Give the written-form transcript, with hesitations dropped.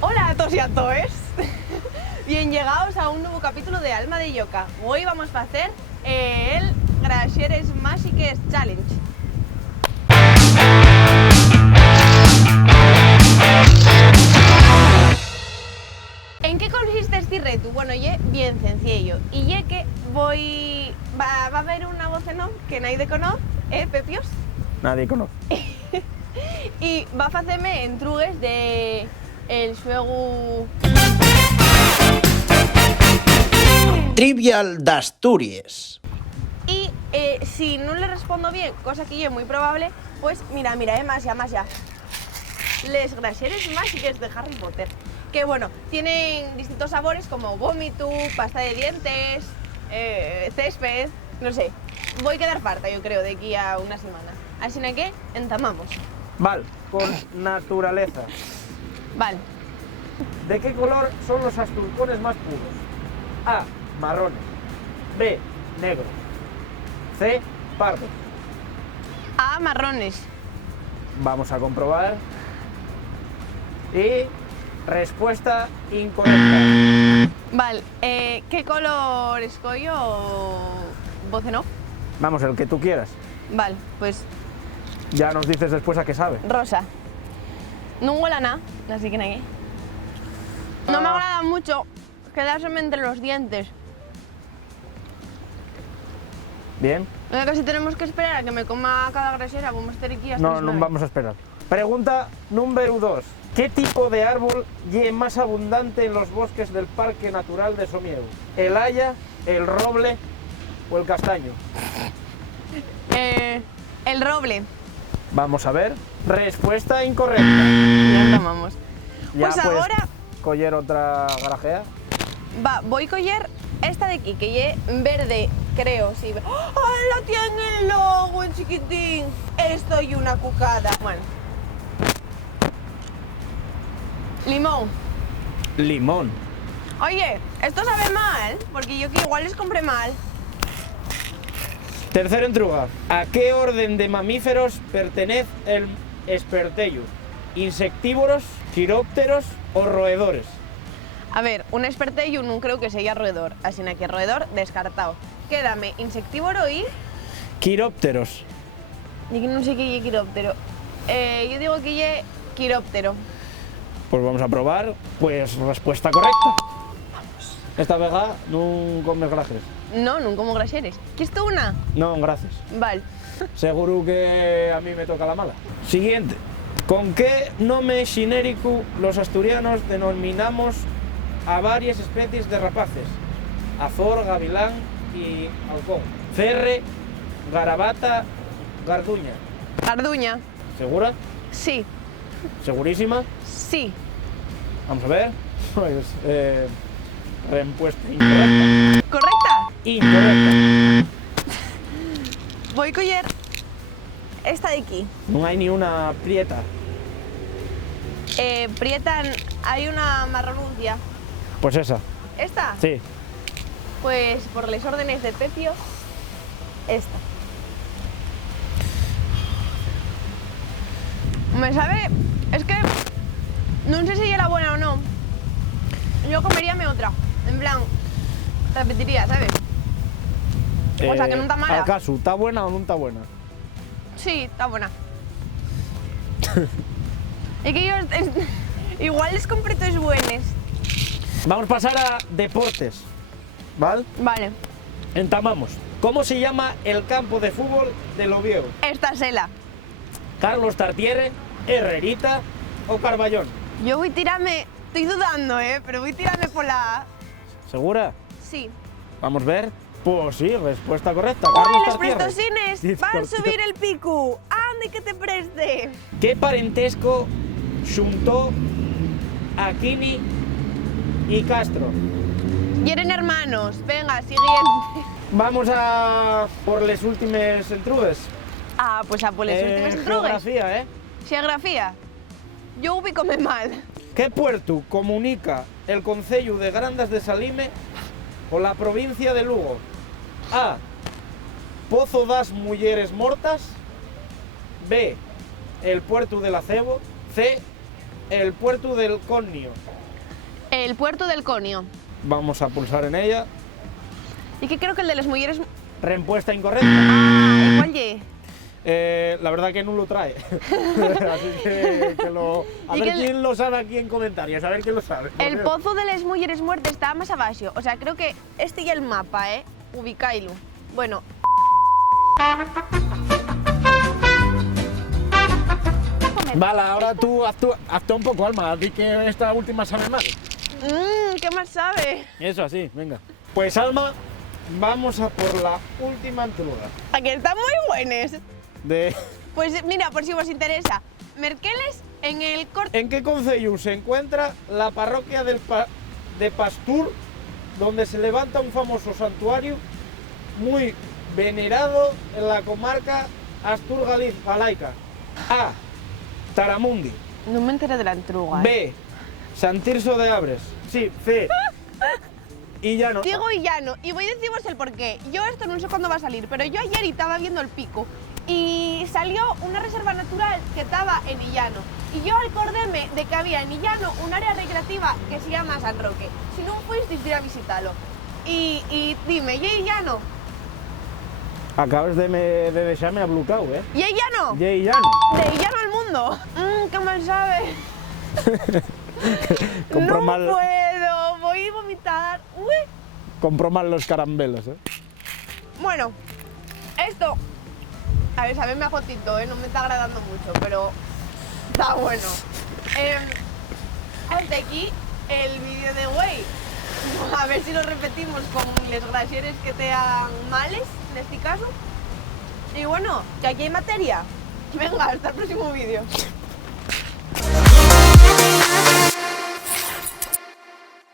Hola a todos y a toes. Bien, llegados a un nuevo capítulo de Alma de Yoka. Hoy vamos a hacer el Graxeres Máxiques Challenge. ¿En qué consiste este reto? Bueno, ye bien sencillo. Y ye que va a haber una voz en off que nadie conoce, Pepios? Nadie conoce. Y va a hacerme entrugues de el juego Trivial de Asturias. y si no le respondo bien, cosa que es muy probable, pues mira, más ya. Les Graxeres Máxiques de Harry Potter. Que bueno, tienen distintos sabores como vómito, pasta de dientes, césped, no sé. Voy a quedar farta, yo creo, de aquí a una semana. Así que entamamos. Val, con naturaleza. Vale. ¿De qué color son los asturcones más puros? A, marrones. B, negros. C, pardos. A, marrones. Vamos a comprobar. Y respuesta incorrecta. Vale, ¿qué color escoyo voz en off? Vamos, el que tú quieras. Vale, pues Ya nos dices después a qué sabe. rosa. No huele a nada, así que nada. No me agrada mucho quedárseme entre los dientes. Bien. Casi tenemos que esperar a que me coma cada grasera, vamos a estar aquí hasta No, las no 9. vamos a esperar. Pregunta número 2. ¿Qué tipo de árbol es más abundante en los bosques del Parque Natural de Somiego? ¿El haya, el roble o el castaño? El roble. Vamos a ver. Respuesta incorrecta. Ya tomamos. Ya Pues puedes ahora coger otra garajea. voy a coger esta de aquí, que es verde, creo, sí. ¡Oh, la tiene el logo en chiquitín! Esto y una cucada. Bueno. Limón. Limón. Oye, esto sabe mal, porque yo que igual les compré mal. Tercero entruga. ¿A qué orden de mamíferos pertenece el Espertellus? ¿Insectívoros, quirópteros o roedores? A ver, un espertello no creo que sea roedor, así que roedor descartado. Quédame insectívoro y... Quirópteros. Y que no sé qué es quiróptero. Yo digo que es quiróptero. Pues vamos a probar. Pues respuesta correcta. Vamos. Esta vez no comes grajes. No, no como graxeres. ¿Qué es una? No, gracias. Vale. Seguro que a mí me toca la mala. Siguiente. ¿Con qué nombre xenérico los asturianos denominamos a varias especies de rapaces? Azor, gavilán y halcón. Cerre, garabata, garduña. Garduña. ¿Segura? Sí. ¿Segurísima? Sí. Vamos a ver. Pues, respuesta incorrecta. ¿Correcta? Incorrecta. Voy a coger esta de aquí. No hay ni una prieta. Prieta, hay una marronuncia. Pues esa. ¿Esta? Sí. Pues por las órdenes de Pepio, esta. Me sabe... Es que... No sé si era buena o no. Yo comeríame otra. En plan, repetiría, ¿sabes? O sea, que no está mala. ¿Acaso está buena o no está buena? Sí, está buena. Es que yo... igual les compré todos buenos. Vamos a pasar a deportes. ¿Vale? Vale. Entamamos. ¿Cómo se llama el campo de fútbol de Loviego? Esta es la. ¿Carlos Tartiere, Herrerita o Carballón? Yo voy a tirarme... Estoy dudando, pero voy a tirarme por la A. ¿Segura? Sí. Vamos a ver. Pues sí, respuesta correcta. ¡Uy, Carlos los Tartiere. prestosines! Sí, ¡Van a Tartiere. subir el pico! ¡Ande que te preste! ¿Qué parentesco juntó Aquini y Castro? Quieren hermanos. Venga, siguiente. Vamos a por las últimas entrugues. Ah, pues a por las últimas drogas. Geografía, ¿eh? Xeografía. Yo ubícome mal. ¿Qué puerto comunica el concello de Grandas de Salime con la provincia de Lugo? A. Pozo das Mulleres Mortas. B. El puerto del Acebo. C. el puerto del Conio. El puerto del Conio. Vamos a pulsar en ella. Y que creo que el de las mujeres... Respuesta incorrecta. Ah, igual ye. La verdad que no lo trae. Así que a Y ver que quién lo sabe aquí en comentarios, a ver quién lo sabe. El pozo de las mujeres muertas está más abajo. O sea, creo que este y el mapa, ubicailo. Bueno. Vale, ahora tú actúa un poco, Alma, di que esta última sabe mal. ¿Qué más sabe? Eso así, venga. Pues Alma, vamos a por la última entrega. Aquí están muy buenos. De... Pues mira, por si os interesa, Merkeles en el corte... ¿En qué concello se encuentra la parroquia de Pastur, donde se levanta un famoso santuario muy venerado en la comarca Astur-Galaica? A. Taramundi. No me enteré de la entruga. B. San Tirso de Abres. Sí, C. Y ya no. Digo y llano, y voy a deciros el porqué. Yo esto no sé cuándo va a salir, pero yo ayer estaba viendo el pico y salió una reserva natural que estaba en Illano. Y yo acordéme de que había en Illano un área recreativa que se llama San Roque. Si no fuisteis, ir a visitarlo. Y dime, ¿y Illano? Acabas de dejarme ablucado, ¿eh? ¿Y Illano? Y ya no. De Illano al mundo. ¿Qué mal sabe? Compró no mal, puedo, voy a vomitar. Uy. compró mal los caramelos, ¿eh? Bueno, esto, a ver, sabedme a fotito, no me está agradando mucho, pero está bueno. Hasta aquí el vídeo de Güey. A ver si lo repetimos con les grasieres que te hagan males, en este caso. Y bueno, que aquí hay materia. Venga, hasta el próximo vídeo.